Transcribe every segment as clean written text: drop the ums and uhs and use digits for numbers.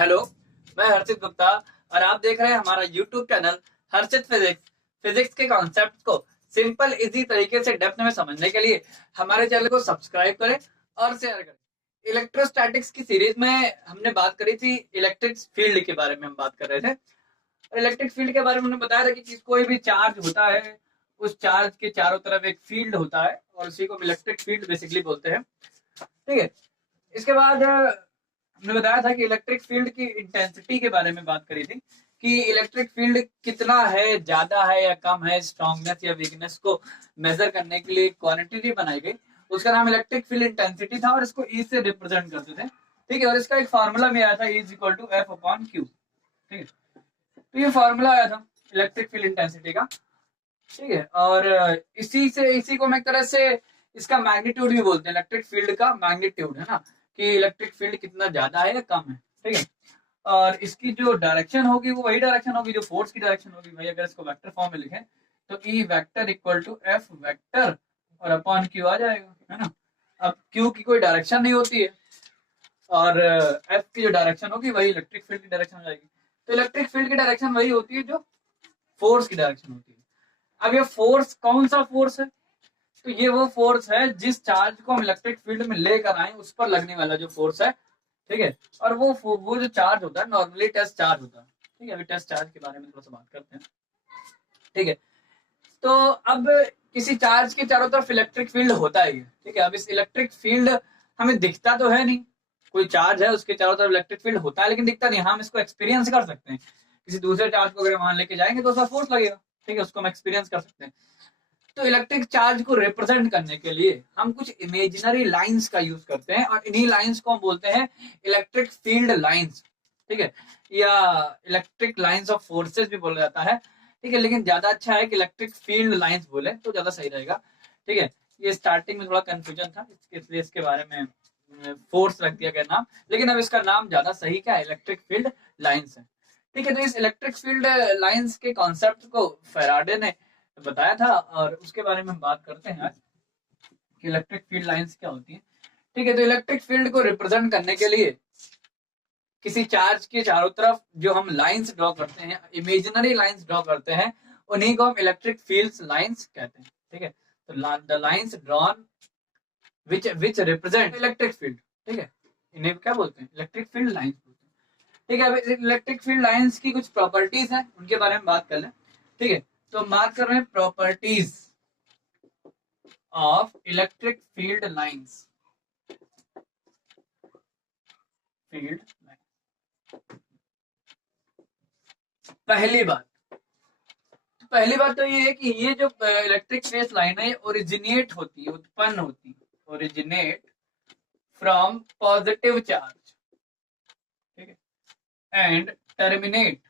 Hello, मैं हर्षित गुप्ता और आप देख रहे हैं हमारा यूट्यूब चैनल हर्षित फिजिक्स। फिजिक्स के कॉन्सेप्ट को सिंपल इजी तरीके से डेप्थ में समझने के लिए हमारे चैनल को सब्सक्राइब करें और शेयर करें। इलेक्ट्रोस्टैटिक्स की सीरीज में हमने बात करी थी, इलेक्ट्रिक फील्ड के बारे में हम बात कर रहे थे। इलेक्ट्रिक फील्ड के बारे में हमने बताया था कि कोई भी चार्ज होता है, उस चार्ज के चारों तरफ एक फील्ड होता है और उसी को इलेक्ट्रिक फील्ड बेसिकली बोलते हैं। ठीक है, इसके बाद हमने बताया था कि इलेक्ट्रिक फील्ड की इंटेंसिटी के बारे में बात करी थी कि इलेक्ट्रिक फील्ड कितना है, ज्यादा है या कम है, स्ट्रॉन्गनेस या वीकनेस को मेजर करने के लिए क्वांटिटी बनाई गई, उसका नाम इलेक्ट्रिक फील्ड इंटेंसिटी था और इसको ई से रिप्रेजेंट करते थे। ठीक है, और इसका एक फार्मूला में आया था, E is equal to F upon Q. ठीक है, तो ये फार्मूला आया था इलेक्ट्रिक फील्ड इंटेंसिटी का। ठीक है, और इसी को मैं एक तरह से इसका मैग्नीट्यूड भी बोलते हैं, इलेक्ट्रिक फील्ड का मैग्नीट्यूड है ना, कि इलेक्ट्रिक फील्ड कितना ज्यादा है या कम है। ठीक है, और इसकी जो डायरेक्शन होगी वो वही डायरेक्शन होगी जो फोर्स की डायरेक्शन होगी। भाई अगर इसको वेक्टर फॉर्म में लिखें तो E vector equal to F vector और अपॉन क्यू आ जाएगा, है ना। अब क्यू की कोई डायरेक्शन नहीं होती है और एफ की जो डायरेक्शन होगी वही इलेक्ट्रिक फील्ड की डायरेक्शन हो जाएगी। तो इलेक्ट्रिक फील्ड की डायरेक्शन वही होती है जो फोर्स की डायरेक्शन होती है। अब ये फोर्स कौन सा फोर्स है? तो ये वो फोर्स है जिस चार्ज को हम इलेक्ट्रिक फील्ड में लेकर आए उस पर लगने वाला जो फोर्स है। ठीक है, और वो जो चार्ज होता है नॉर्मली टेस्ट चार्ज होता है। ठीक है, अभी टेस्ट चार्ज के बारे में थोड़ा सा बात करते हैं। ठीक है, तो अब किसी चार्ज के चारों तरफ इलेक्ट्रिक फील्ड होता है। ठीक है, अब इस इलेक्ट्रिक फील्ड हमें दिखता तो है नहीं, कोई चार्ज है उसके चारों तरफ इलेक्ट्रिक फील्ड होता है लेकिन दिखता नहीं। हम इसको एक्सपीरियंस कर सकते हैं, किसी दूसरे चार्ज को अगर वहां लेके जाएंगे तो उसका फोर्स लगेगा। ठीक है, उसको हम एक्सपीरियंस कर सकते हैं। तो इलेक्ट्रिक चार्ज को रिप्रेजेंट करने के लिए हम कुछ इमेजिनरी लाइंस का यूज करते हैं और इन्हीं लाइंस को हम बोलते हैं इलेक्ट्रिक फील्ड लाइंस। ठीक है, या इलेक्ट्रिक लाइंस ऑफ फोर्सेस भी बोला जाता है। ठीक है, लेकिन ज्यादा अच्छा है कि इलेक्ट्रिक फील्ड लाइंस बोले तो ज्यादा सही रहेगा। ठीक है, ये स्टार्टिंग में थोड़ा कंफ्यूजन था, इसलिए इसके बारे में फोर्स रख दिया गया नाम, लेकिन अब इसका नाम ज्यादा सही क्या है, इलेक्ट्रिक फील्ड लाइंस है। ठीक है, तो इस इलेक्ट्रिक फील्ड लाइंस के कॉन्सेप्ट को फेराडे ने बताया था और उसके बारे में हम बात करते हैं आज कि इलेक्ट्रिक फील्ड लाइंस क्या होती है। ठीक है, तो इलेक्ट्रिक फील्ड को रिप्रेजेंट करने के लिए किसी चार्ज के चारों तरफ जो हम लाइंस ड्रॉ करते हैं, इमेजिनरी लाइंस ड्रॉ करते हैं, उन्हीं को हम इलेक्ट्रिक फील्ड लाइंस कहते हैं। ठीक है, तो the lines drawn which represent electric field. ठीक है, इन्हें क्या बोलते हैं, इलेक्ट्रिक फील्ड लाइंस बोलते हैं। ठीक है, अब इलेक्ट्रिक फील्ड लाइंस की कुछ प्रॉपर्टीज हैं, उनके बारे में बात कर लें। ठीक है, तो हम बात कर रहे हैं properties of electric field lines. Field पहली बात तो ये है कि ये जो इलेक्ट्रिक फेस लाइन है ओरिजिनेट होती है, उत्पन्न होती है, ओरिजिनेट फ्रॉम पॉजिटिव चार्ज। ठीक है, एंड टर्मिनेट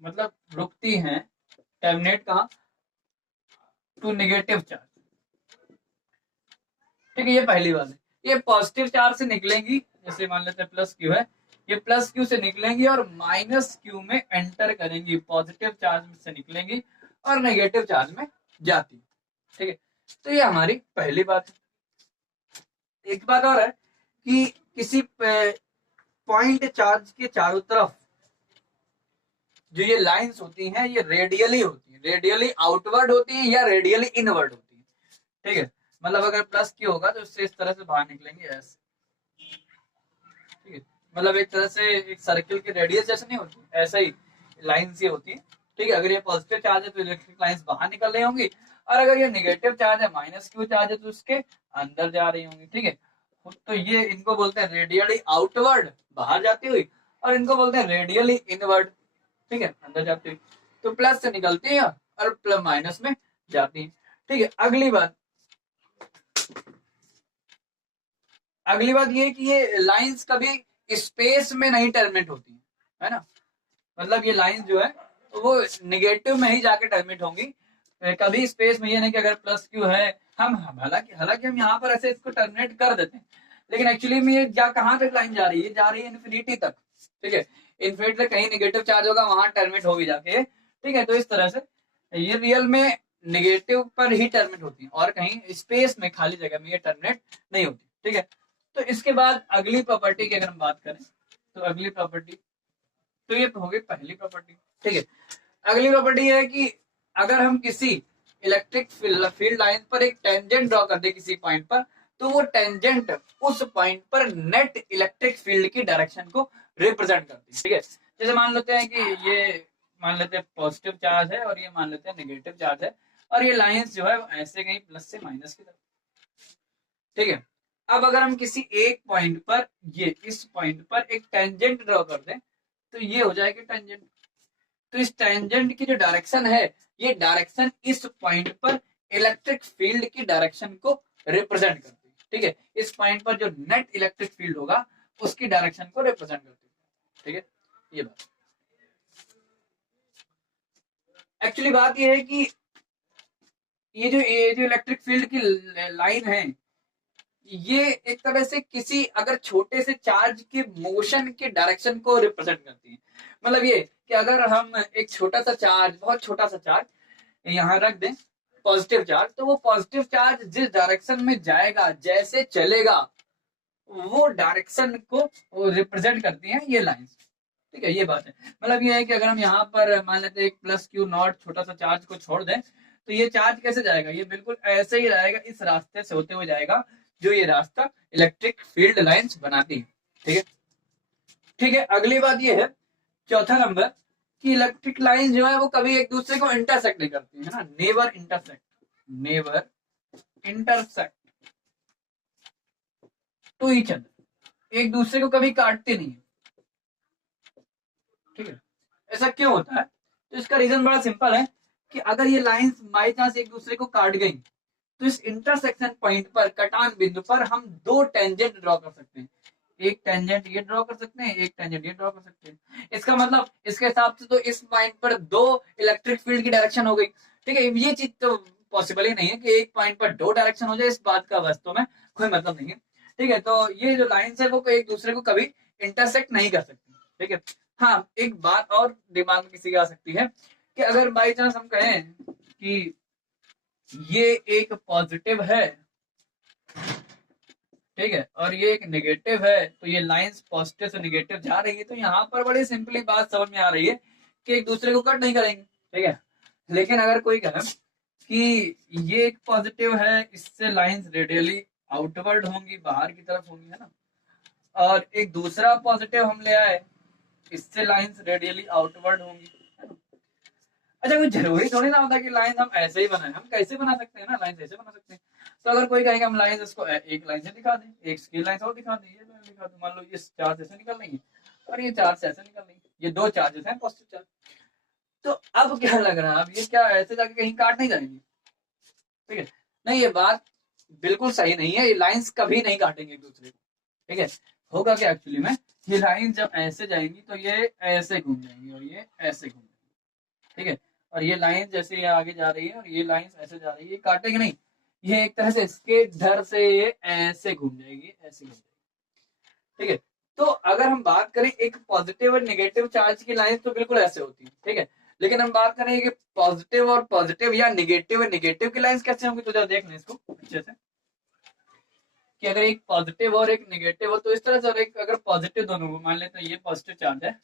मतलब रुकती हैं, टर्मिनेट कहाँ, टू नेगेटिव चार्ज। ठीक है, ये पहली बात है। ये पॉजिटिव चार्ज से निकलेंगी, जैसे मान लेते हैं प्लस क्यू है, ये प्लस क्यू से निकलेंगी और माइनस क्यू में एंटर करेंगी, पॉजिटिव चार्ज से निकलेंगी और नेगेटिव चार्ज में जाती। ठीक है, तो ये हमारी पहली बात है। एक बात और है कि किसी पॉइंट चार्ज के चारों तरफ जो ये लाइंस होती हैं ये रेडियली होती है, रेडियली आउटवर्ड होती है या रेडियली इनवर्ड होती है। ठीक है, मतलब अगर प्लस क्यू होगा तो इससे इस तरह से बाहर निकलेंगे ऐसे। ठीक है, मतलब एक तरह से एक सर्किल की रेडियस जैसे नहीं होती, ऐसा ही लाइंस ये होती है। ठीक है, अगर ये पॉजिटिव चार्ज है तो इलेक्ट्रिक लाइंस बाहर निकल रही होंगी, और अगर ये नेगेटिव चार्ज है, माइनस क्यू चार्ज है, तो उसके अंदर जा रही होंगी। ठीक है, तो ये इनको बोलते हैं रेडियली आउटवर्ड, बाहर जाती हुई, और इनको बोलते हैं रेडियली इनवर्ड। ठीक है, अंदर जाती हुई। तो प्लस से निकलती है और प्लस माइनस में जाती है। ठीक है, अगली बात ये कि ये लाइंस कभी स्पेस में नहीं टर्मिनेट होती है ना। मतलब ये लाइन जो है वो निगेटिव में ही जाके टर्मिनेट होंगी, कभी स्पेस में। ये नहीं कि अगर प्लस क्यू है, हम हालांकि हम यहाँ पर ऐसे इसको टर्मिनेट कर देते हैं, लेकिन एक्चुअली में ये कहाँ तक लाइन जा रही है, जा रही है इन्फिनिटी तक। ठीक है, इन्फिनिटी तक कहीं निगेटिव चार्ज होगा वहां टर्मिनेट होगी जाके। ठीक है, तो इस तरह से ये रियल में निगेटिव पर ही टर्मिनेट होती है और कहीं स्पेस में खाली जगह में ये टर्मिनेट नहीं होती। ठीक है, तो इसके बाद अगली प्रॉपर्टी की अगर हम बात करें तो अगली प्रॉपर्टी तो ये हो गई पहली प्रॉपर्टी। ठीक है, अगली प्रॉपर्टी है कि अगर हम किसी इलेक्ट्रिक फील्ड लाइन पर एक टेंजेंट ड्रॉ कर दे किसी पॉइंट पर, तो वो टेंजेंट उस पॉइंट पर नेट इलेक्ट्रिक फील्ड की डायरेक्शन को रिप्रेजेंट करती है। ठीक है, जैसे मान लेते हैं कि ये मान लेते हैं पॉजिटिव चार्ज है और ये मान लेते हैं नेगेटिव चार्ज है, और ये लाइंस जो है ऐसे गई प्लस से माइनस की तरफ। ठीक है, अब अगर हम किसी एक पॉइंट पर ये इस पॉइंट पर एक टेंजेंट ड्रॉ कर दें, तो ये हो जाएगी टेंजेंट। तो इस टेंजेंट की जो डायरेक्शन है, ये डायरेक्शन इस पॉइंट पर इलेक्ट्रिक फील्ड की डायरेक्शन को रिप्रेजेंट करती है। ठीक है, इस पॉइंट पर जो नेट इलेक्ट्रिक फील्ड होगा उसकी डायरेक्शन को रिप्रेजेंट करती है। ठीक है, ये बात एक्चुअली बात ये है कि ये जो इलेक्ट्रिक फील्ड की लाइन है, ये एक तरह से किसी अगर छोटे से चार्ज के मोशन के डायरेक्शन को रिप्रेजेंट करती है। मतलब ये कि अगर हम एक छोटा सा चार्ज, बहुत छोटा सा चार्ज यहाँ रख दें, पॉजिटिव चार्ज, तो वो पॉजिटिव चार्ज जिस डायरेक्शन में जाएगा, जैसे चलेगा, वो डायरेक्शन को रिप्रेजेंट करती है ये लाइंस। ठीक है, ये बात है। मतलब ये है कि अगर हम यहाँ पर मान लेते हैं एक प्लस क्यू नॉट छोटा सा चार्ज को छोड़ दें, तो ये चार्ज कैसे जाएगा, ये बिल्कुल ऐसे ही जाएगा, इस रास्ते से होते हुए जाएगा जो ये रास्ता इलेक्ट्रिक फील्ड लाइंस बनाती है। ठीक है, ठीक है, अगली बात ये है, चौथा नंबर, कि इलेक्ट्रिक लाइन जो है वो कभी एक दूसरे को इंटरसेक्ट नहीं करती है ना, never intersect to each other, एक दूसरे को कभी काटते नहीं है। ठीक है, ऐसा क्यों होता है? तो इसका रीजन बड़ा सिंपल है कि अगर ये लाइंस बाई चांस एक दूसरे को काट गई, तो इस इंटरसेक्शन पॉइंट पर, कटान बिंदु पर, हम दो टेंजेंट ड्रॉ कर सकते हैं। एक टेंजेंट ये ड्रॉ कर सकते हैं, एक टेंजेंट ये ड्रॉ कर सकते हैं। इसका मतलब इसके हिसाब से तो इस पॉइंट पर दो इलेक्ट्रिक फील्ड की डायरेक्शन हो गई। ठीक है, ये चीज तो पॉसिबल ही नहीं है कि एक पॉइंट पर दो डायरेक्शन हो जाए, इस बात का वास्तव में कोई मतलब नहीं है। ठीक है, तो ये जो लाइन्स है वो एक दूसरे को कभी इंटरसेक्ट नहीं कर सकती। ठीक है, हाँ, एक बात और दिमाग में किसी की आ सकती है कि अगर बाई चांस हम कहें कि ये एक पॉजिटिव है, ठीक है, और ये एक नेगेटिव है, तो ये लाइंस पॉजिटिव से नेगेटिव जा रही है, तो यहाँ पर बड़ी सिंपली बात समझ में आ रही है कि एक दूसरे को कट नहीं करेंगे। ठीक है, लेकिन अगर कोई कहे कि ये एक पॉजिटिव है, इससे लाइंस रेडियली आउटवर्ड होंगी, बाहर की तरफ होंगी, है ना, और एक दूसरा पॉजिटिव हम ले आए, इससे लाइंस रेडियली आउटवर्ड होंगी, है ना। अच्छा, कोई जरूरी थोड़ी ना होता कि लाइन हम ऐसे ही बनाए, हम कैसे बना सकते हैं ना, लाइन ऐसे बना सकते हैं। तो अगर कोई कहेगा हम लाइन इसको एक लाइन से दिखा दें, एक स्केल लाइन से और दिखा दें, ये लाइन दिखा दें, मान लो ये चार्ज ऐसे निकल रही है और ये चार्ज ऐसे निकल रही है, ये दो चार्जेस हैं पॉजिटिव चार्ज। तो अब क्या लग रहा है, अब ये क्या ऐसे जाके कहीं काट नहीं जाएंगे? ठीक है, नहीं, ये बात बिल्कुल सही नहीं है, ये लाइंस कभी नहीं काटेंगे एक दूसरे को। ठीक है, होगा क्या एक्चुअली में, ये लाइन जब ऐसे जाएंगी तो ये ऐसे घूम जाएंगी और ये ऐसे घूम जाएंगी। ठीक है, और ये लाइन जैसे ये आगे जा रही है और ये लाइन ऐसे जा रही है, ये काटेंगे नहीं, ये एक तरह से इसके धर से ये ऐसे घूम जाएगी, ऐसे घूम जाएगी। ठीक है, तो अगर हम बात करें एक पॉजिटिव और नेगेटिव चार्ज की लाइन, तो बिल्कुल ऐसे होती है। ठीक है, लेकिन हम बात करें कि पॉजिटिव और पॉजिटिव या नेगेटिव और नेगेटिव की लाइंस कैसे होंगी, तो जरा देख लें इसको अच्छे से, कि अगर एक पॉजिटिव और एक नेगेटिव हो, तो इस तरह से, और एक अगर पॉजिटिव दोनों को मान लेते हैं, ये पॉजिटिव चार्ज है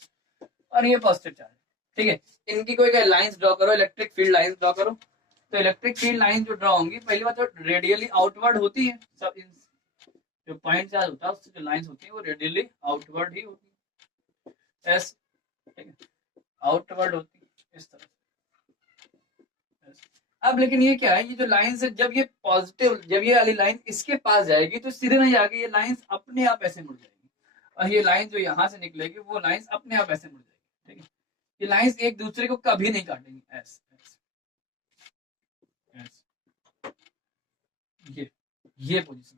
और ये पॉजिटिव चार्ज। ठीक है, इनकी कोई लाइंस ड्रॉ करो, इलेक्ट्रिक फील्ड लाइंस ड्रॉ करो, तो इलेक्ट्रिक फील्ड लाइन जो ड्रॉ होंगी, पहली बात तो रेडियली आउटवर्ड होती है, सब इन जो पॉइंट चार्ज होता है उससे जो लाइंस होती है वो रेडियली आउटवर्ड ही होती है, एस, ठीक है, आउटवर्ड होती है इस तरह से। अब लेकिन ये क्या है, ये जो लाइंस है, जब ये पॉजिटिव, जब ये वाली लाइन इसके पास जाएगी तो सीधे नहीं जाएगी, ये लाइंस अपने आप ऐसे मुड़ जाएगी, और ये लाइन जो यहाँ से निकलेगी वो लाइंस अपने आप ऐसे मुड़ जाएगी। ठीक है, ये लाइंस एक दूसरे को कभी नहीं काटेंगी, ऐसे ये पोजीशन।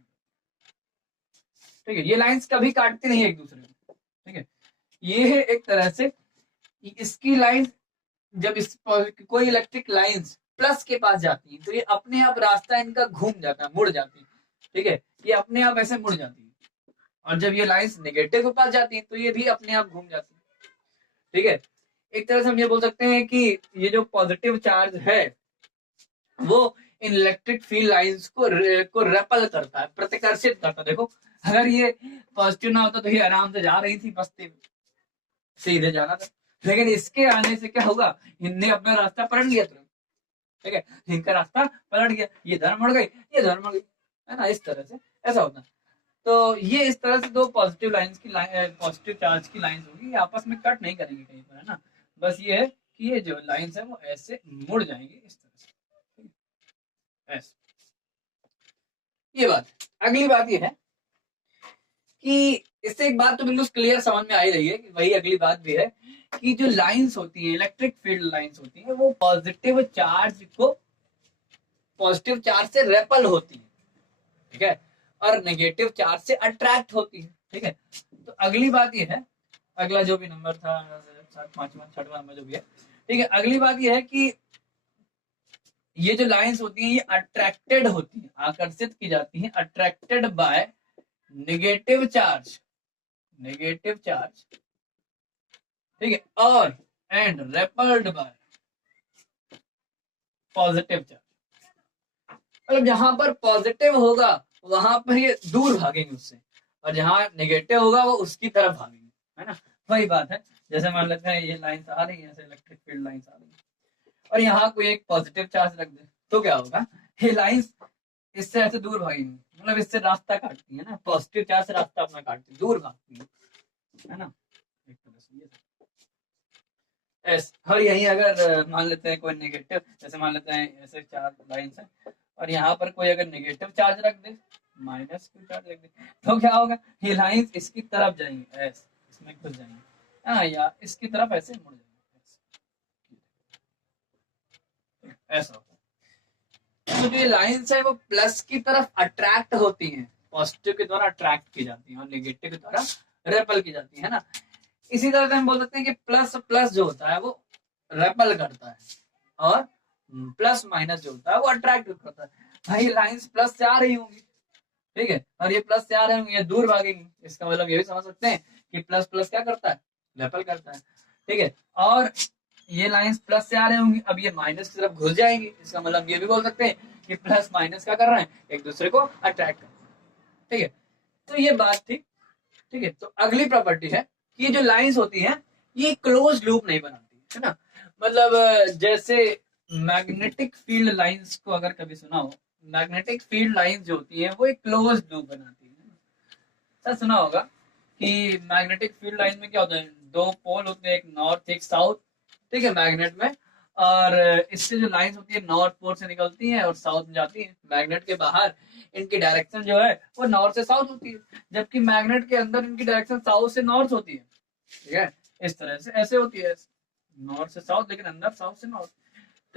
ठीक है, ये लाइंस कभी काटती नहीं है एक दूसरे को। ठीक है, ये है एक तरह से इसकी लाइन, जब इस कोई इलेक्ट्रिक लाइंस प्लस के पास जाती है तो ये अपने आप रास्ता इनका घूम जाता है, मुड़ जाती है। ठीक है, ये अपने आप ऐसे मुड़ जाती है, और जब ये लाइंस नेगेटिव के पास जाती है तो ये भी अपने आप घूम जाती है। ठीक है, एक तरह से हम ये बोल सकते हैं कि ये जो पॉजिटिव चार्ज है वो इन इलेक्ट्रिक फील्ड लाइंस को रेपल करता है, प्रतिकर्षित करता है। देखो, अगर ये पॉजिटिव ना होता तो ये आराम से जा रही थी, बसते सीधे जाना था, लेकिन इसके आने से क्या होगा, इनने अपना रास्ता पलट लिया तुरंत, ठीक है, इनका रास्ता पलट गया, ये धर्म मुड़ गई, ये धर्म मुड़ गई, है ना, इस तरह से ऐसा होता है। तो ये इस तरह से दो पॉजिटिव लाइंस की पॉजिटिव चार्ज की लाइंस होगी, ये आपस में कट नहीं करेंगे कहीं पर, है ना, बस ये है कि ये जो लाइंस है वो ऐसे मुड़ जाएंगे इस तरह से, ऐसे। ये बात, अगली बात ये है कि इससे एक बात तो बिल्कुल क्लियर समझ में आ ही रही है कि वही अगली बात भी है कि जो लाइंस होती है, इलेक्ट्रिक फील्ड लाइंस होती है, वो पॉजिटिव चार्ज से रेपल होती है, ठीक है, और नेगेटिव चार्ज से अट्रैक्ट होती है, ठीक है। तो अगली बात ये है, अगला जो भी नंबर था, पांचवा छठवां नंबर जो भी है, ठीक है, अगली बात ये है कि ये जो लाइंस होती हैं ये अट्रैक्टेड होती हैं, आकर्षित की जाती हैं, अट्रैक्टेड बाय नेगेटिव चार्ज, ठीक है, और एंड रेपल्ड बाय पॉजिटिव चार्ज। मतलब जहां पर पॉजिटिव होगा वहां पर ये दूर भागेंगे उससे, और जहां नेगेटिव होगा वो उसकी तरफ भागेंगे, है ना, वही बात है। जैसे मान लेते हैं ये लाइंस आ रही है, इलेक्ट्रिक फील्ड लाइंस आ रही है, और यहाँ कोई एक पॉजिटिव चार्ज रख दे तो क्या होगा, ये लाइंस इससे ऐसे दूर भागेंगी, मतलब इससे रास्ता काटती है ना, पॉजिटिव चार्ज से रास्ता अपना काटती है, दूर भागती है ना, एक तरह से ये ऐसे। और यही अगर मान लेते हैं कोई नेगेटिव, जैसे मान लेते हैं ऐसे चार लाइंस है, और यहाँ पर कोई अगर नेगेटिव चार्ज रख दे, माइनस क्यू चार्ज रख दे, तो क्या होगा, ये लाइंस इसकी तरफ जाएंगे, ऐसे इसमें घुस जाएंगे, हाँ, या इसकी तरफ ऐसे मुड़ जाएंगे, ऐसा होता है। तो जो लाइंस है वो प्लस की तरफ अट्रैक्ट होती हैं, पॉजिटिव के द्वारा अट्रैक्ट की जाती हैं, और नेगेटिव के द्वारा रेपल की जाती है ना। इसी तरह से हम बोल सकते हैं कि प्लस प्लस जो होता है वो रेपल करता है, और प्लस माइनस जो होता है वो अट्रैक्ट करता है। भाई लाइंस प्लस से आ रही होंगी, ठीक है, और ये प्लस से आ रहे होंगे, ये दूर भागेंगी, इसका मतलब ये भी समझ सकते हैं कि प्लस प्लस क्या करता है, रेपल करता है, ठीक है, और ये लाइंस प्लस से आ रहे होंगे, अब ये माइनस की तरफ घुस जाएंगी, इसका मतलब ये भी बोल सकते हैं कि प्लस माइनस क्या कर रहे हैं, एक दूसरे को अट्रैक्ट कर रहे हैं, ठीक है। तो ये बात थी, ठीक है। तो अगली प्रॉपर्टी है कि ये जो लाइंस होती हैं ये क्लोज लूप नहीं बनाती, है ना, मतलब जैसे मैग्नेटिक फील्ड लाइंस को अगर कभी सुना हो, मैग्नेटिक फील्ड लाइंस जो होती है वो एक क्लोज लूप बनाती है, सुना होगा कि मैग्नेटिक फील्ड लाइन में क्या होता है, दो पोल होते हैं, एक नॉर्थ एक साउथ, ठीक है, मैग्नेट में, और इससे जो लाइंस होती है नॉर्थ पोल से निकलती है और साउथ में जाती है, मैग्नेट के बाहर इनकी डायरेक्शन जो है वो नॉर्थ से साउथ होती है, जबकि मैग्नेट के अंदर इनकी डायरेक्शन साउथ से नॉर्थ होती है, ठीक है, इस तरह से ऐसे होती है, नॉर्थ से साउथ लेकिन अंदर साउथ से नॉर्थ।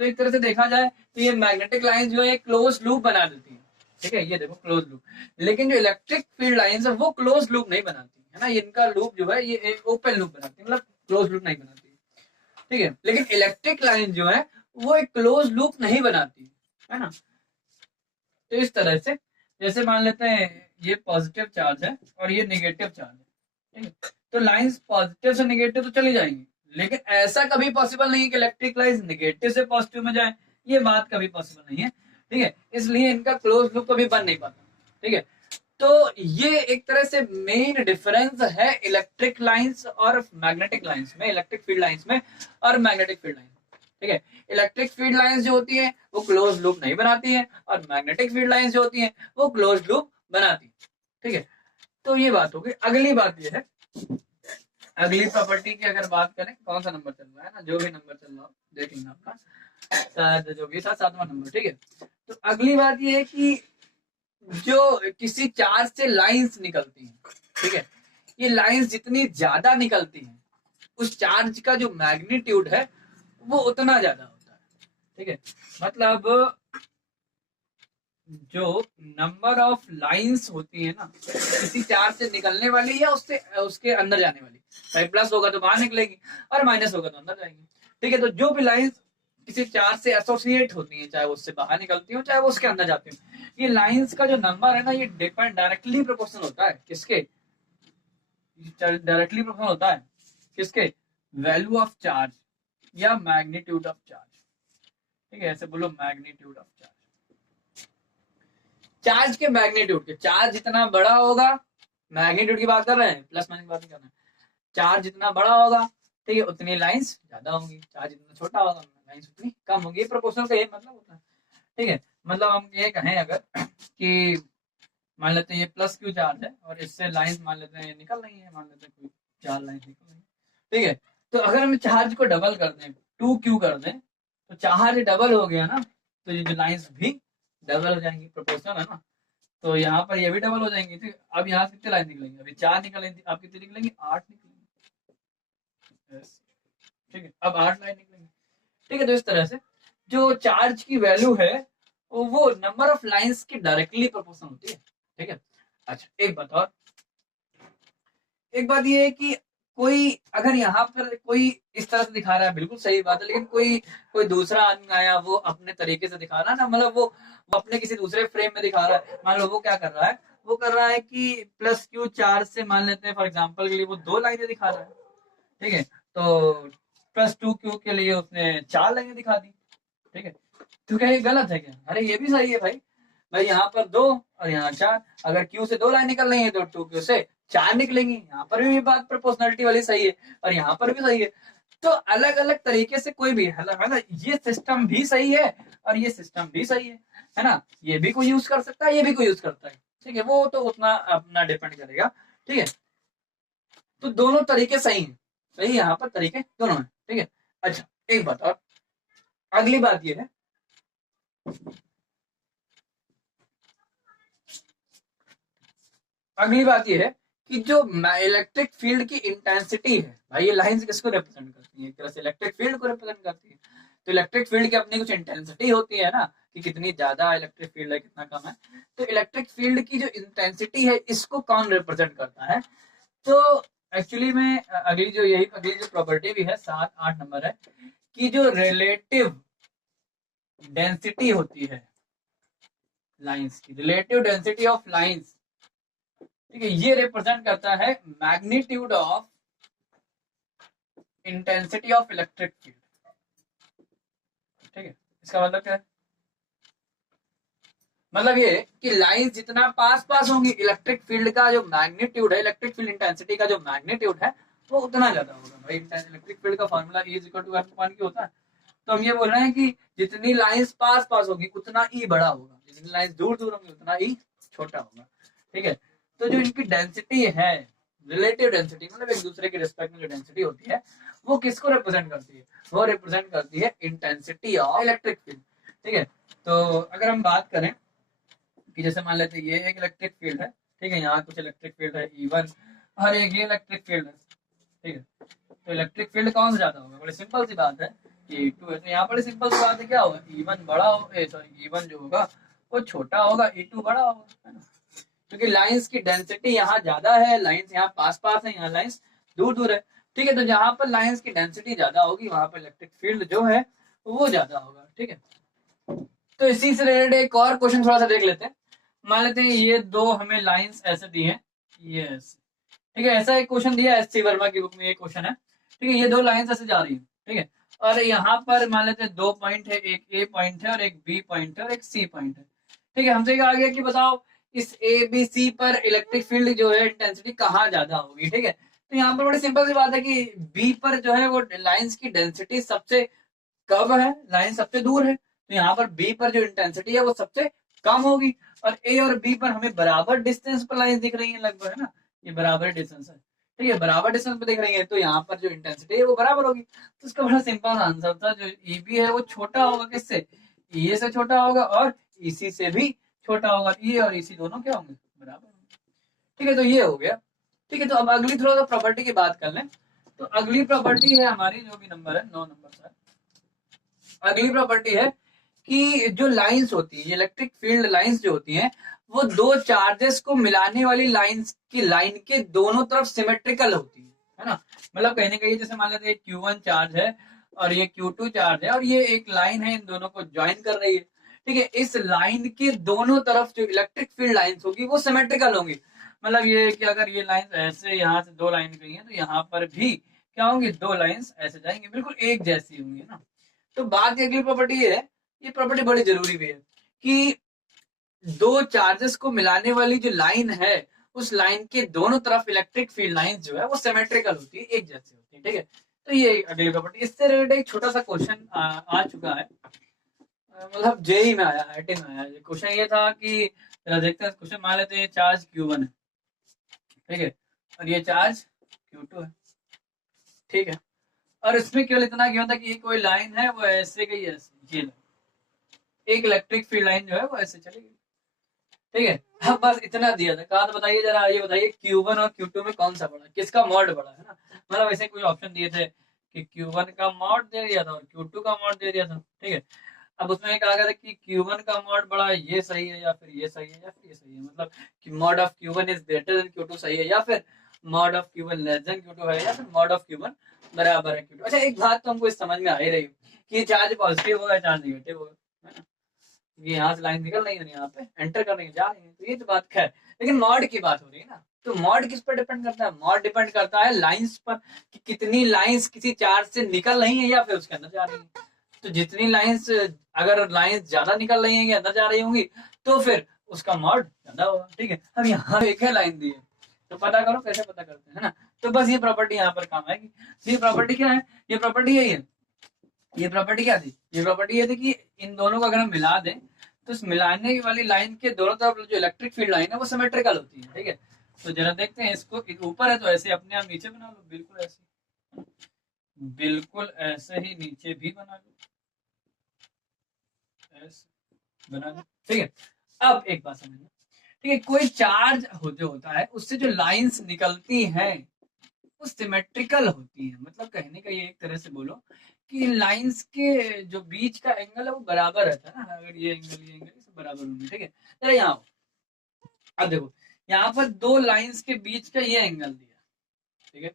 तो एक तरह से देखा जाए तो ये मैग्नेटिक लाइन जो है क्लोज लूप बना देती है, ठीक है, ये देखो क्लोज लूप। लेकिन जो इलेक्ट्रिक फील्ड लाइंस है वो क्लोज लूप नहीं बनाती है ना, इनका लूप जो है ये एक ओपन लूप बनाती है, मतलब क्लोज लूप नहीं बनाती, ठीक है। लेकिन इलेक्ट्रिक लाइन जो है वो एक क्लोज लूप नहीं बनाती है ना। तो इस तरह से जैसे मान लेते हैं ये पॉजिटिव चार्ज है और ये नेगेटिव चार्ज है, ठीक है, तो लाइंस पॉजिटिव से नेगेटिव तो चली जाएंगी, लेकिन ऐसा कभी पॉसिबल नहीं है कि इलेक्ट्रिक लाइंस नेगेटिव से पॉजिटिव में जाए, ये बात कभी पॉसिबल नहीं है, ठीक है, इसलिए इनका क्लोज लूप कभी बन नहीं पाता, ठीक है। तो ये एक तरह से मेन डिफरेंस है इलेक्ट्रिक लाइंस और मैग्नेटिक लाइंस में, इलेक्ट्रिक फील्ड लाइंस में और मैग्नेटिक फील्ड लाइंस, ठीक है। इलेक्ट्रिक फील्ड लाइंस जो होती हैं वो क्लोज लूप नहीं बनाती हैं, और मैग्नेटिक फील्ड लाइंस जो होती हैं वो क्लोज लूप बनाती हैं, ठीक है। तो ये बात होगी। अगली बात ये है, अगली प्रॉपर्टी की अगर बात करें, कौन सा नंबर चल रहा है ना, जो भी नंबर चल रहा हो देख लेना आपका, शायद जो भी था 7वां नंबर, ठीक है। तो अगली बात ये है कि जो किसी चार्ज से लाइंस निकलती हैं, ठीक है, ये लाइंस जितनी ज्यादा निकलती हैं उस चार्ज का जो मैग्नीट्यूड है वो उतना ज्यादा होता है, ठीक है, मतलब जो नंबर ऑफ लाइंस होती है ना किसी चार्ज से निकलने वाली या उससे उसके अंदर जाने वाली, चाहे प्लस होगा तो बाहर निकलेगी और माइनस होगा तो अंदर जाएगी, ठीक है। तो जो भी लाइंस किसी चार्ज से एसोसिएट होती है, चाहे उससे बाहर निकलती हो चाहे वो उसके अंदर जाती हो, ये लाइंस का जो नंबर है ना ये डिपेंड डायरेक्टली प्रोपोर्शनल होता है किसके, डायरेक्टली प्रोपोर्शनल होता है किसके, वैल्यू ऑफ चार्ज या मैग्नीट्यूड ऑफ चार्ज, ठीक है, ऐसे बोलो मैग्नीट्यूड ऑफ चार्ज, चार्ज के मैग्नीट्यूड के, चार्ज जितना बड़ा होगा, मैग्नीट्यूड की बात कर रहे हैं, प्लस माइनस की बात नहीं कर रहे हैं, चार्ज जितना बड़ा होगा ठीक है, उतनी लाइंस ज्यादा होंगी, चार्ज जितना छोटा होगा लाइंस उतनी कम होगी। प्रोपोर्शनल का ये मतलब होता है। ठीक है, मतलब हम ये कहें अगर कि मान लेते हैं ये प्लस क्यू चार्ज है और इससे लाइंस मान लेते हैं निकल रही है, मान लेते हैं कोई 4 लाइंस निकल रही है। ठीक है, तो अगर हम चार्ज को डबल कर दें, 2Q कर दें, तो चार्ज डबल हो गया ना, तो ये जो लाइंस भी डबल हो जाएंगी, प्रोपोर्शनल है ना। तो यहाँ पर ये भी डबल हो जाएंगी। ठीक है, अब यहाँ से कितने लाइन निकलेंगे, अभी 4 निकलेंगी, अब कितनी निकलेंगी, 8 निकलेंगी। ठीक है, अब 8 लाइन निकलेंगी। ठीक है, तो इस तरह से जो चार्ज की वैल्यू है वो नंबर ऑफ लाइंस की डायरेक्टली प्रोपोर्शनल होती है। ठीक है, अच्छा एक बात और, एक बात ये है कि कोई अगर यहाँ पर कोई इस तरह से दिखा रहा है, बिल्कुल सही बात है, लेकिन कोई कोई दूसरा आदमी आया, वो अपने तरीके से दिखा रहा है ना, मतलब वो अपने किसी दूसरे फ्रेम में दिखा रहा है। मान लो वो क्या कर रहा है, वो कर रहा है कि प्लस क्यू चार्ज से मान लेते हैं फॉर एग्जाम्पल के लिए वो 2 लाइनें दिखा रहा है। ठीक है, तो प्लस 2Q के लिए उसने 4 लाइनें दिखा दी। ठीक है, तो क्या ये गलत है क्या? अरे ये भी सही है भाई, भाई यहाँ पर 2 और यहाँ 4, अगर Q से 2 लाइन निकल रही है तो 2Q से 4 निकलेंगी। यहाँ पर भी बात प्रोपोर्शनलिटी वाली सही है और यहाँ पर भी सही है। तो अलग अलग तरीके से कोई भी है ना, ये सिस्टम भी सही है और ये सिस्टम भी सही है ना, ये भी कोई यूज कर सकता है, ये भी कोई यूज करता है। ठीक है, वो तो उतना अपना डिपेंड करेगा। ठीक है, तो दोनों तरीके सही हैं, सही यहाँ पर तरीके दोनों हैं। ठीक है, अच्छा एक बात और, अगली बात ये है, अगली बात ये है कि जो इलेक्ट्रिक फील्ड की इंटेंसिटी है, भाई ये लाइंस किसको रिप्रेजेंट करती है, एक तरह से इलेक्ट्रिक फील्ड को रिप्रेजेंट करती है। तो इलेक्ट्रिक फील्ड की अपनी कुछ इंटेंसिटी होती है ना, कि कितनी ज्यादा इलेक्ट्रिक फील्ड है, कितना कम है। तो इलेक्ट्रिक फील्ड की जो इंटेंसिटी है, इसको कौन रिप्रेजेंट करता है? तो एक्चुअली में अगली जो प्रॉपर्टी भी है 7-8 नंबर है, कि जो रिलेटिव डेंसिटी होती है लाइंस की, रिलेटिव डेंसिटी ऑफ लाइंस, ठीक है, ये रिप्रेजेंट करता है magnitude of intensity of electric field. ठीक है, इसका मतलब क्या है? मतलब ये कि लाइंस जितना पास पास होंगी, इलेक्ट्रिक फील्ड का जो मैग्नीट्यूड है, इलेक्ट्रिक फील्ड इंटेंसिटी का जो मैग्नीट्यूड है, वो उतना ज्यादा होगा। भाई इलेक्ट्रिक फील्ड का फॉर्मूला E = F/q होता है। तो हम ये बोल रहे हैं कि जितनी लाइंस पास पास होगी उतना E बड़ा होगा, जितनी लाइंस दूर दूर होंगी उतना E छोटा होगा। ठीक है, तो जो इनकी डेंसिटी है, रिलेटिव डेंसिटी, मतलब एक दूसरे के रिस्पेक्ट में जो डेंसिटी होती है, वो किसको रिप्रेजेंट करती है? वो रिप्रेजेंट करती है इंटेंसिटी ऑफ इलेक्ट्रिक फील्ड। ठीक है, तो अगर हम बात करें कि जैसे मान लेते हैं ये एक इलेक्ट्रिक फील्ड है, ठीक है, यहाँ कुछ इलेक्ट्रिक फील्ड है E1 और एक ये इलेक्ट्रिक फील्ड है। ठीक है, तो इलेक्ट्रिक फील्ड कौन सा ज्यादा होगा? बड़ी सिंपल सी बात है कि E2 है, तो यहाँ बड़ी सिंपल सी बात है, क्या होगा, E1 बड़ा होगा, सॉरी E1 जो होगा वो छोटा होगा, E2 बड़ा होगा, है ना, क्योंकि लाइंस की डेंसिटी यहाँ ज्यादा है, लाइंस यहाँ पास पास है, यहाँ लाइंस दूर दूर है। ठीक है, तो जहां पर लाइंस की डेंसिटी ज्यादा होगी वहां पर इलेक्ट्रिक फील्ड जो है वो ज्यादा होगा। ठीक है, तो इसी से रिलेटेड एक और क्वेश्चन थोड़ा सा देख लेते हैं। मान लेते हैं ये 2 हमें लाइंस ऐसे दी हैं, ये ऐसे, ठीक है, ऐसा एक क्वेश्चन दिया एस सी वर्मा की बुक में, एक क्वेश्चन है। ठीक है, ये 2 लाइंस ऐसे जा रही है। ठीक है, और यहाँ पर मान लेते हैं 2 पॉइंट है, एक ए पॉइंट है और एक बी पॉइंट है और एक सी पॉइंट है। ठीक है, हमसे कहा गया कि बताओ इस ए बी सी पर इलेक्ट्रिक फील्ड जो है इंटेंसिटी कहाँ ज्यादा होगी। ठीक है, तो यहाँ पर बड़ी सिंपल सी बात है कि बी पर जो है वो लाइंस की डेंसिटी सबसे कम है, लाइन सबसे दूर है, तो यहाँ पर बी पर जो इंटेंसिटी है वो सबसे कम होगी। और ए और बी पर हमें बराबर डिस्टेंस पर लाइन दिख रही है लगभग, है ना, ये बराबर डिस्टेंस है। ठीक है, बराबर डिस्टेंस पे दिख रही है, तो यहाँ पर जो इंटेंसिटी है वो बराबर होगी। तो इसका बड़ा सिंपल आंसर था, जो ई बी है वो छोटा होगा किससे, ई से छोटा होगा और ईसी से भी छोटा होगा। ई और ईसी दोनों क्या होंगे, बराबर होंगे। ठीक है, तो ये हो गया। ठीक है, तो अब अगली थोड़ा सा प्रॉपर्टी की बात कर लें। तो अगली प्रॉपर्टी है हमारी, जो भी नंबर है 9 नंबर है, अगली प्रॉपर्टी है कि जो लाइंस होती है, इलेक्ट्रिक फील्ड लाइंस जो होती हैं, वो 2 चार्जेस को मिलाने वाली लाइंस की लाइन के दोनों तरफ सिमेट्रिकल होती है ना। मतलब कहीं ना कहीं जैसे मान लेते हैं Q1 चार्ज है और ये Q2 चार्ज है और ये एक लाइन है, इन दोनों को ज्वाइन कर रही है। ठीक है, इस लाइन के दोनों तरफ जो इलेक्ट्रिक फील्ड लाइंस होगी वो सिमेट्रिकल होंगी। मतलब ये कि अगर ये लाइन ऐसे यहाँ से 2 लाइन गई है, तो यहाँ पर भी क्या होंगी, 2 लाइंस ऐसे जाएंगी, बिल्कुल एक जैसी होंगी ना। तो बात की अगली प्रॉपर्टी ये है, ये प्रॉपर्टी बड़ी जरूरी भी है, कि 2 चार्जेस को मिलाने वाली जो लाइन है, उस लाइन के दोनों तरफ इलेक्ट्रिक फील्ड लाइन जो है वो सिमेट्रिकल होती है, एक जैसी होती है। ठीक है, तो ये अगली प्रॉपर्टी। इससे रिलेटेड एक छोटा सा क्वेश्चन आ चुका है, मतलब जेई में आया है, टी में आया है। क्वेश्चन ये था कि जरा देखते हैं क्वेश्चन। मान लेते हैं चार्ज Q1 है, ठीक है, और ये चार्ज Q2 है, ठीक है, और इसमें केवल इतना क्या होता है कि ये कोई लाइन है वो ऐसे गई, ऐसे ये एक इलेक्ट्रिक फील्ड लाइन जो है वो ऐसे चलेगी, ठीक है। अब बस इतना दिया था, कहा तो बताइए जरा, ये बताइए Q1 और Q2 में कौन सा बड़ा, किसका मॉड बड़ा है ना। मतलब ऐसे कुछ ऑप्शन दिए थे कि Q1 का मॉड दे दिया था और Q2 का मॉड दे दिया था, ठीक है। अब उसमें कहा गया था कि Q1 का मॉड बड़ा है, ये सही है या फिर ये सही है या फिर ये सही है, मतलब कि mod of Q1 is greater than Q2 सही है, या फिर mod of Q1 less than Q2 है, या फिर मॉड ऑफ Q1 बराबर है Q2। अच्छा, एक बात तो हमको इस समझ में आ ही रही कि चार्ज पॉजिटिव होगा चार्ज नेगेटिव होगा, है ना। ये यहाँ से लाइन निकल रही है, यहाँ पे एंटर कर रही है, जा रही है, तो ये तो बात खैर, लेकिन मॉड की बात हो रही है ना। तो मॉड किस पर डिपेंड करता है? मॉड डिपेंड करता है लाइंस पर, कि कितनी लाइंस किसी चार्ज से निकल रही है या फिर उसके अंदर जा रही है। तो जितनी लाइंस, अगर लाइंस ज्यादा निकल रही है या अंदर जा रही होंगी तो फिर उसका मॉड ज्यादा होगा, ठीक है। अब यहाँ एक है लाइन दी है, तो पता करो कैसे पता करते हैं, है ना। तो बस ये प्रॉपर्टी यहाँ पर काम आएगी। ये प्रॉपर्टी क्या है? ये प्रॉपर्टी यही है। ये प्रॉपर्टी क्या थी? ये प्रॉपर्टी ये थी कि इन दोनों को अगर हम मिला दें तो इस मिलाने वाली लाइन के दोनों तरफ जो इलेक्ट्रिक फील्ड लाइन है वो सिमेट्रिकल होती है, ठीक है। तो जरा देखते हैं, इसको ऊपर है तो ऐसे अपने आप नीचे बना लो, बिल्कुल ऐसे, बिल्कुल ऐसे ही नीचे भी बना लो, ऐसे बना लो, ठीक है। अब एक बात समझना, ठीक है, कोई चार्ज जो होता है उससे जो लाइंस निकलती हैं वो सिमेट्रिकल होती है। मतलब कहने का ये एक तरह से बोलो कि लाइंस के जो बीच का एंगल है वो बराबर रहता है ना। अगर ये एंगल सब बराबर होंगे, ठीक है। चलो यहाँ अब देखो, यहाँ पर दो लाइंस के बीच का ये एंगल दिया, ठीक है,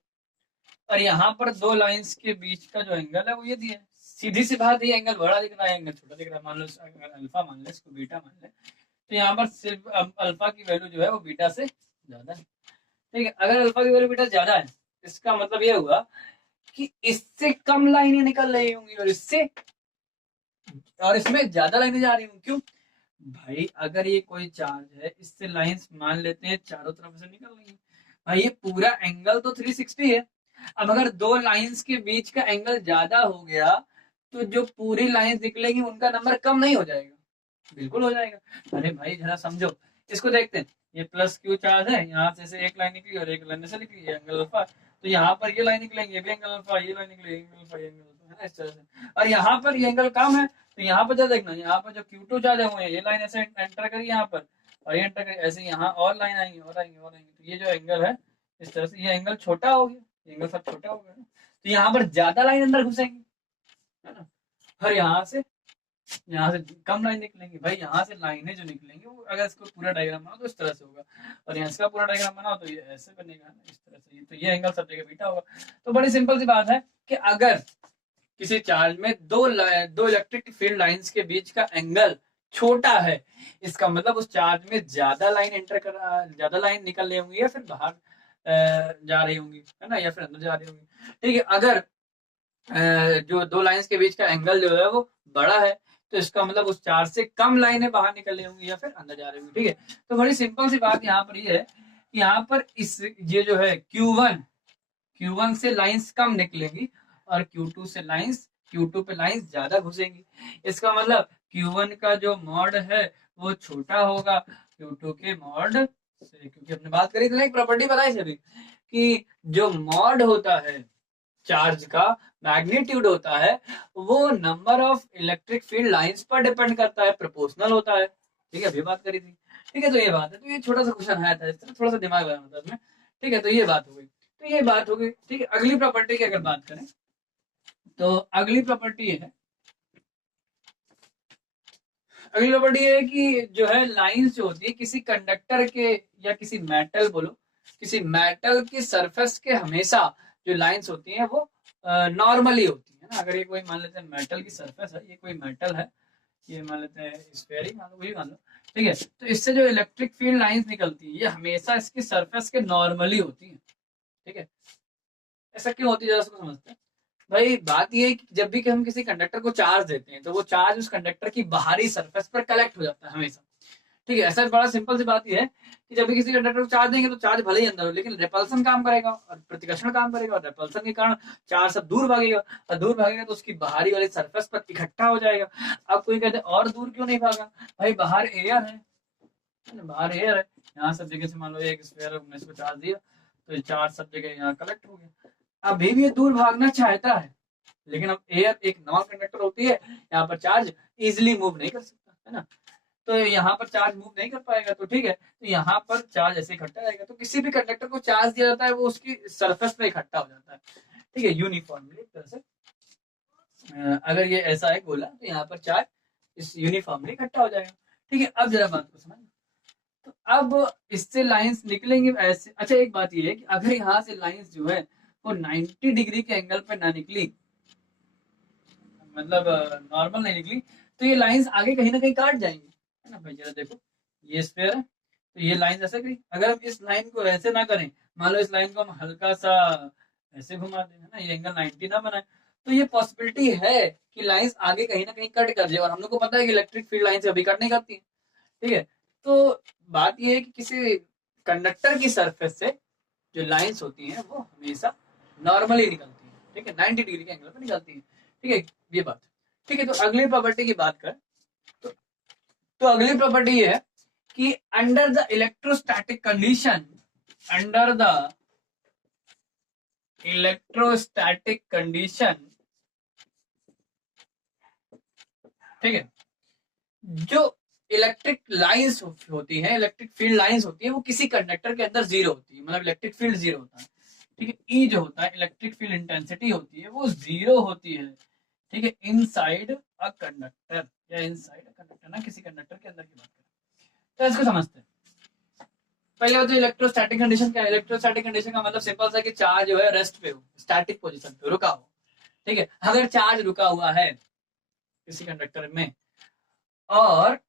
और यहाँ पर दो लाइंस के बीच का जो एंगल है वो ये दिया। सीधी सी बात, ये एंगल बड़ा दिख रहा है, एंगल छोटा दिख रहा है। मान लो अगर अल्फा मान ले, इसको बीटा मान ले, तो यहाँ पर सिर्फ अल्फा की वैल्यू जो है वो बीटा से ज्यादा है, ठीक है। अगर अल्फा की वैल्यू बीटा ज्यादा है, इसका मतलब ये हुआ कि इससे कम लाइनें निकल रही होंगी और इसमें ज्यादा लाइनें जा रही होंगी। क्यों भाई? अगर ये कोई चार्ज है, इससे लाइंस मान लेते हैं चारों तरफ से निकल रही है, भाई ये पूरा एंगल तो 360 है। अब अगर दो लाइंस के बीच का एंगल ज्यादा हो गया तो जो पूरी लाइंस निकलेंगी उनका नंबर कम नहीं हो जाएगा? बिल्कुल हो जाएगा। अरे भाई जरा समझो, इसको देखते हैं। ये प्लस क्यू चार्ज है, यहाँ से एक लाइन निकली और एक लाइन से निकली, है एंगल अल्फा। तो यहाँ पर ये लाइन निकलेंगे, ये भी एंगल अल्फा, ये लाइन निकलेगी एंगल अल्फा, ये एंगल अल्फा, है ना, इस तरह से। और यहाँ पर ये एंगल कम है, तो यहाँ पर जब देखना, यहाँ पर जो Q2 चार्ज हुए हैं, ये लाइन ऐसे एंटर करी यहाँ पर और ये एंटर करी, ऐसे यहाँ और लाइन आएंगी और आएंगी और आएंगी, तो ये जो एंगल है इस तरह से, ये एंगल छोटा हो गया, एंगल सब छोटा हो गया, तो यहाँ पर ज्यादा लाइन अंदर घुसेंगी, है ना। और यहाँ से कम लाइन निकलेंगी। भाई यहाँ से लाइनें जो निकलेंगी वो, अगर इसको पूरा डायग्राम बनाओ तो इस तरह से होगा, और यहाँ इसका पूरा डायग्राम बनाओ तो ये ऐसे बनेगा ना, इस तरह से। तो ये एंगल सब जगह बीटा होगा। तो बड़ी सिंपल सी बात है कि अगर किसी चार्ज में दो इलेक्ट्रिक फील्ड लाइंस के बीच का एंगल छोटा है, इसका मतलब उस चार्ज में ज्यादा लाइन निकल रही होंगी या फिर बाहर जा रही होंगी, है ना, या फिर अंदर जा रही होंगी, ठीक है। अगर जो दो लाइंस के बीच का एंगल जो है वो बड़ा है तो इसका मतलब उस चार्ज से कम लाइनें बाहर निकल रही होंगी या फिर अंदर जा रही होंगी, ठीक है। तो बड़ी सिंपल सी बात यहाँ पर ये है कि यहाँ पर इस ये जो है Q1 से लाइंस कम निकलेंगी और Q2 पे लाइंस ज्यादा घुसेंगी। इसका मतलब Q1 का जो मॉड है वो छोटा होगा Q2 के मॉड से, क्योंकि अपने बात करी थी ना, एक प्रॉपर्टी बताई सभी कि जो मॉड होता है चार्ज का, मैग्नीट्यूड होता है, वो number of electric field lines पर डिपेंड करता है, प्रोपोर्शनल होता है, ठीक है। अभी बात करी थी, ठीक है। तो ये बात है, तो ये छोटा सा क्वेश्चन आया था, इस तरह थोड़ा सा दिमाग लगाना था इसमें, ठीक है। तो ये बात हो गई, ठीक है। अगली प्रॉपर्टी की अगर बात करें तो अगली प्रॉपर्टी है कि जो है लाइंस जो होती है किसी कंडक्टर के या किसी मेटल की सरफेस के, हमेशा जो लाइंस होती हैं वो नॉर्मली होती है ना। अगर ये कोई मान लेते हैं मेटल की सरफेस है, ये कोई मेटल है, ये मान लेते हैं स्फीयर ही मान लो, वही मान लो, ठीक है। तो इससे जो इलेक्ट्रिक फील्ड लाइंस निकलती है ये हमेशा इसकी सरफेस के नॉर्मली होती है, ठीक है। ऐसा क्यों होती है जरा उसको समझते हैं। भाई बात ये है कि जब भी हम किसी कंडक्टर को चार्ज देते हैं तो वो चार्ज उस कंडक्टर की बाहरी सरफेस पर कलेक्ट हो जाता है हमेशा, ठीक है। ऐसा बड़ा सिंपल सी बात ये है कि जब भी किसी कंडक्टर को चार्ज देंगे तो चार्ज भले ही अंदर हो, लेकिन रिपल्सन काम करेगा और प्रतिकर्षण काम करेगा, और रिपल्सन के कारण चार्ज सब दूर भागेगा, और दूर भागेगा तो उसकी बाहरी वाली सरफेस पर इकट्ठा हो जाएगा। अब कोई कहते हैं और दूर क्यों नहीं भागा, भाई बाहर एयर है, बाहर एयर है, यहाँ सब जगह से मान लो एक स्फीयर में इसको चार्ज दिया तो ये चार्ज सब जगह यहाँ कलेक्ट हो गया। अभी भी ये दूर भागना चाहता है, लेकिन अब एयर एक नॉन कंडक्टर होती है, यहाँ पर चार्ज इजिली मूव नहीं कर सकता है ना, तो यहाँ पर चार्ज मूव नहीं कर पाएगा। तो ठीक है, तो यहाँ पर चार्ज ऐसे इकट्ठा रहेगा। तो किसी भी कंडक्टर को चार्ज दिया जाता है वो उसकी सरफेस पे इकट्ठा हो जाता है, ठीक है, यूनिफॉर्मली एक तरह से। अगर ये ऐसा है गोला तो यहाँ पर चार्ज इस यूनिफॉर्मली इकट्ठा हो जाएगा। ठीक है, अब जरा बात को समझ। तो अब इससे लाइंस निकलेंगे ऐसे। अच्छा एक बात ये है कि अगर यहाँ से लाइंस जो है वो 90 डिग्री के एंगल पे ना निकली, मतलब नॉर्मल नहीं निकली, तो ये लाइंस आगे कहीं ना कहीं काट जाएंगी, है ना भाई। जरा देखो ये स्फीयर है, तो ये लाइन ऐसे करी, अगर हम इस लाइन को ऐसे ना करें, मान लो इस लाइन को हम हल्का सा ऐसे घुमा दें, है ना, ये एंगल 90 ना बनाए, तो ये पॉसिबिलिटी है कि लाइंस आगे कहीं ना कहीं कट कर जाए। और हम लोग को पता है कि इलेक्ट्रिक फील्ड लाइंस अभी कट नहीं करती है, ठीक है। तो बात ये है कि किसी कंडक्टर की सरफेस से जो लाइंस होती हैं वो हमेशा नॉर्मली निकलती है, ठीक है, 90 डिग्री के एंगल पर निकलती है, ठीक है, ये बात। ठीक है, तो अगली प्रॉपर्टी की बात करें तो अगली प्रॉपर्टी ये है कि under the electrostatic condition, under the electrostatic condition, ठीक है, जो इलेक्ट्रिक लाइंस होती है, इलेक्ट्रिक फील्ड लाइंस होती है, वो किसी कंडक्टर के अंदर जीरो होती है, मतलब इलेक्ट्रिक फील्ड जीरो होता है, ठीक है। ई जो होता है इलेक्ट्रिक फील्ड इंटेंसिटी होती है वो जीरो होती है, ठीक है, इनसाइड अ कंडक्टर या इनसाइड अ कंडक्टर, ना किसी कंडक्टर के अंदर की बात करें। तो इसको समझते हैं। पहले बात तो इलेक्ट्रोस्टैटिक कंडीशन क्या है। इलेक्ट्रोस्टैटिक कंडीशन का मतलब सिंपल सा कि चार्ज जो है रेस्ट पे हो, स्टैटिक पोजीशन पे रुका हो, ठीक है। अगर चार्ज रुका हुआ है किसी कंडक्टर में, और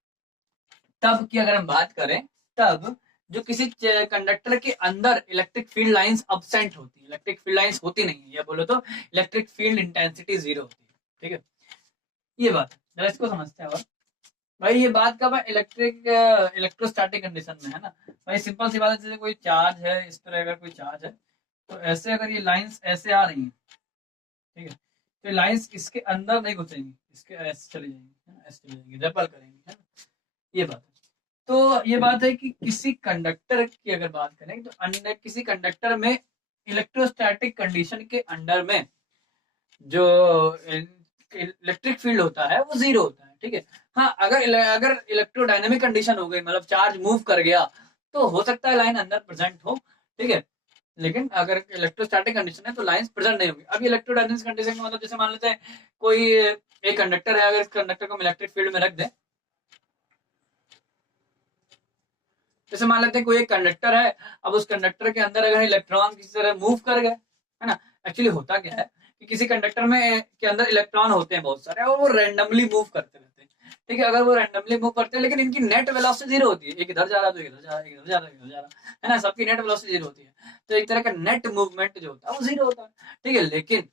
तब की अगर हम बात करें, तब जो किसी कंडक्टर के अंदर इलेक्ट्रिक फील्ड लाइंस अब्सेंट होती है, इलेक्ट्रिक फील्ड लाइंस होती नहीं है, या बोलो तो इलेक्ट्रिक फील्ड इंटेंसिटी जीरो होती है, ठीक है, ये बात है। इसको समझते हैं। और भाई ये बात कब है, इलेक्ट्रोस्टैटिक कंडीशन में, है ना भाई। सिंपल सी बात है, जैसे कोई चार्ज है, इस तरह अगर कोई चार्ज है, तो ऐसे अगर ये लाइंस ऐसे आ रही हैं, ठीक है, तो ये लाइंस इसके अंदर नहीं घुसेंगी, इसके ऐसे चली जाएंगी, ऐसे चली जाएंगी, रेपल करेंगी, है ना, ये बात है। तो ये बात है कि किसी कंडक्टर की अगर बात करें तो अंदर किसी कंडक्टर में इलेक्ट्रोस्टैटिक कंडीशन के अंडर में जो इलेक्ट्रिक फील्ड होता है वो जीरो होता है, ठीक है। हाँ, अगर इलेक्ट्रोडायनेमिक कंडीशन हो गई, मतलब चार्ज मूव कर गया, तो हो सकता है लाइन अंदर प्रेजेंट हो, ठीक है, लेकिन अगर इलेक्ट्रोस्टैटिक कंडीशन है तो लाइंस प्रेजेंट नहीं होगी। अब इलेक्ट्रोडायनेमिक कंडीशन का मतलब जैसे मान लेते हैं कोई एक कंडक्टर है, अगर इस कंडक्टर को हम इलेक्ट्रिक फील्ड में रख दें, जैसे मान लेते हैं कोई एक कंडक्टर है, अब उस कंडक्टर के अंदर अगर इलेक्ट्रॉन किसी तरह मूव कर गए, है ना, एक्चुअली होता क्या है कि किसी कंडक्टर में के अंदर इलेक्ट्रॉन होते हैं बहुत सारे, और वो रैंडमली मूव करते रहते हैं, ठीक है। अगर वो रैंडमली मूव करते हैं, लेकिन इनकी नेट वेलोसिटी जीरो होती है, एक इधर जा रहा है तो इधर जा रहा है, इधर जा रहा है, इधर जा रहा है ना, सबकी नेट वेलोसिटी जीरो होती है, तो एक तरह का नेट मूवमेंट जो होता है वो जीरो होता है, ठीक है। लेकिन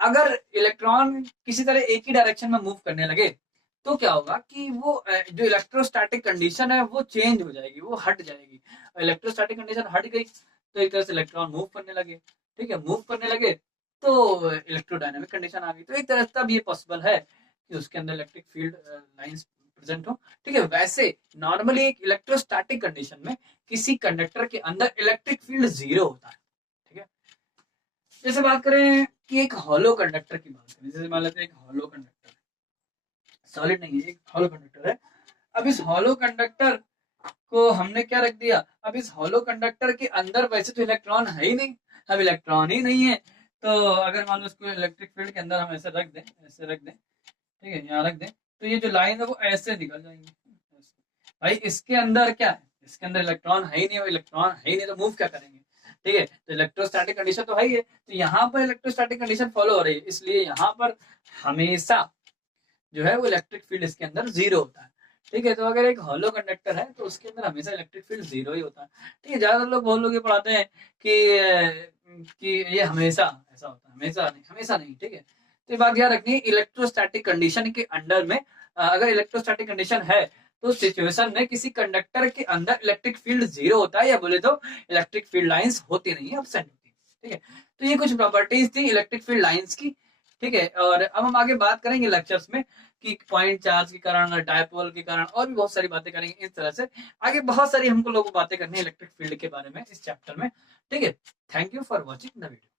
अगर इलेक्ट्रॉन किसी तरह एक ही डायरेक्शन में मूव करने लगे, तो क्या होगा कि वो जो इलेक्ट्रोस्टैटिक कंडीशन है वो चेंज हो जाएगी, वो हट जाएगी। इलेक्ट्रोस्टैटिक कंडीशन हट गई तो एक तरह से इलेक्ट्रॉन मूव करने लगे, ठीक है, मूव करने लगे तो इलेक्ट्रोडायनेमिक कंडीशन आ गई। तो एक तरह से तब ये पॉसिबल है कि उसके अंदर इलेक्ट्रिक फील्ड लाइंस प्रेजेंट हो, ठीक है। वैसे नॉर्मली एक इलेक्ट्रोस्टैटिक कंडीशन में किसी कंडक्टर के अंदर इलेक्ट्रिक फील्ड जीरो होता है, ठीक है। जैसे बात करें कि एक हॉलो कंडक्टर की बात करें, जैसे मान लेते हैं एक हॉलो कंडक्टर, सॉलिड नहीं है, एक हॉलो कंडक्टर है। अब इस हॉलो कंडक्टर को हमने क्या रख दिया, अब इस हॉलो कंडक्टर के अंदर वैसे तो इलेक्ट्रॉन है ही नहीं, अब इलेक्ट्रॉन ही नहीं है, तो अगर मान लो इसको इलेक्ट्रिक फील्ड के अंदर हम ऐसे रख दें, ऐसे रख दें, ठीक है, यहाँ रख दें, तो ये जो लाइन है वो ऐसे निकल जाएंगी। भाई इसके अंदर क्या है, इसके अंदर इलेक्ट्रॉन है ही नहीं, और इलेक्ट्रॉन है ही नहीं तो मूव क्या करेंगे, ठीक है। तो इलेक्ट्रोस्टैटिक कंडीशन तो है ही है, तो यहाँ पर इलेक्ट्रोस्टैटिक कंडीशन फॉलो हो रही है, इसलिए यहाँ पर हमेशा जो है वो इलेक्ट्रिक फील्ड इसके अंदर जीरो होता है, ठीक है। तो अगर एक हॉलो कंडक्टर है तो उसके अंदर हमेशा इलेक्ट्रिक फील्ड जीरो ही होता है, ठीक है। ज्यादातर लोग बहुत लोग ये पढ़ाते हैं कि ये हमेशा ऐसा होता है, हमेशा नहीं, ठीक है। तो ये बात याद रखनी है, इलेक्ट्रोस्टैटिक कंडीशन के अंडर में अगर इलेक्ट्रोस्टैटिक कंडीशन है तो सिचुएशन में किसी कंडक्टर के अंदर इलेक्ट्रिक फील्ड 0 होता है, या बोले तो इलेक्ट्रिक फील्ड लाइंस होती नहीं है, एब्सेंट होती है। ठीक है, तो ये कुछ प्रॉपर्टीज थी इलेक्ट्रिक फील्ड लाइंस की। ठीक है, और अब हम आगे बात करेंगे लेक्चर्स में कि पॉइंट चार्ज के कारण, डायपोल के कारण, और भी बहुत सारी बातें करेंगे इस तरह से। आगे बहुत सारी हमको लोगों को बातें करनी है इलेक्ट्रिक फील्ड के बारे में इस चैप्टर में। ठीक है, thank you for watching the video.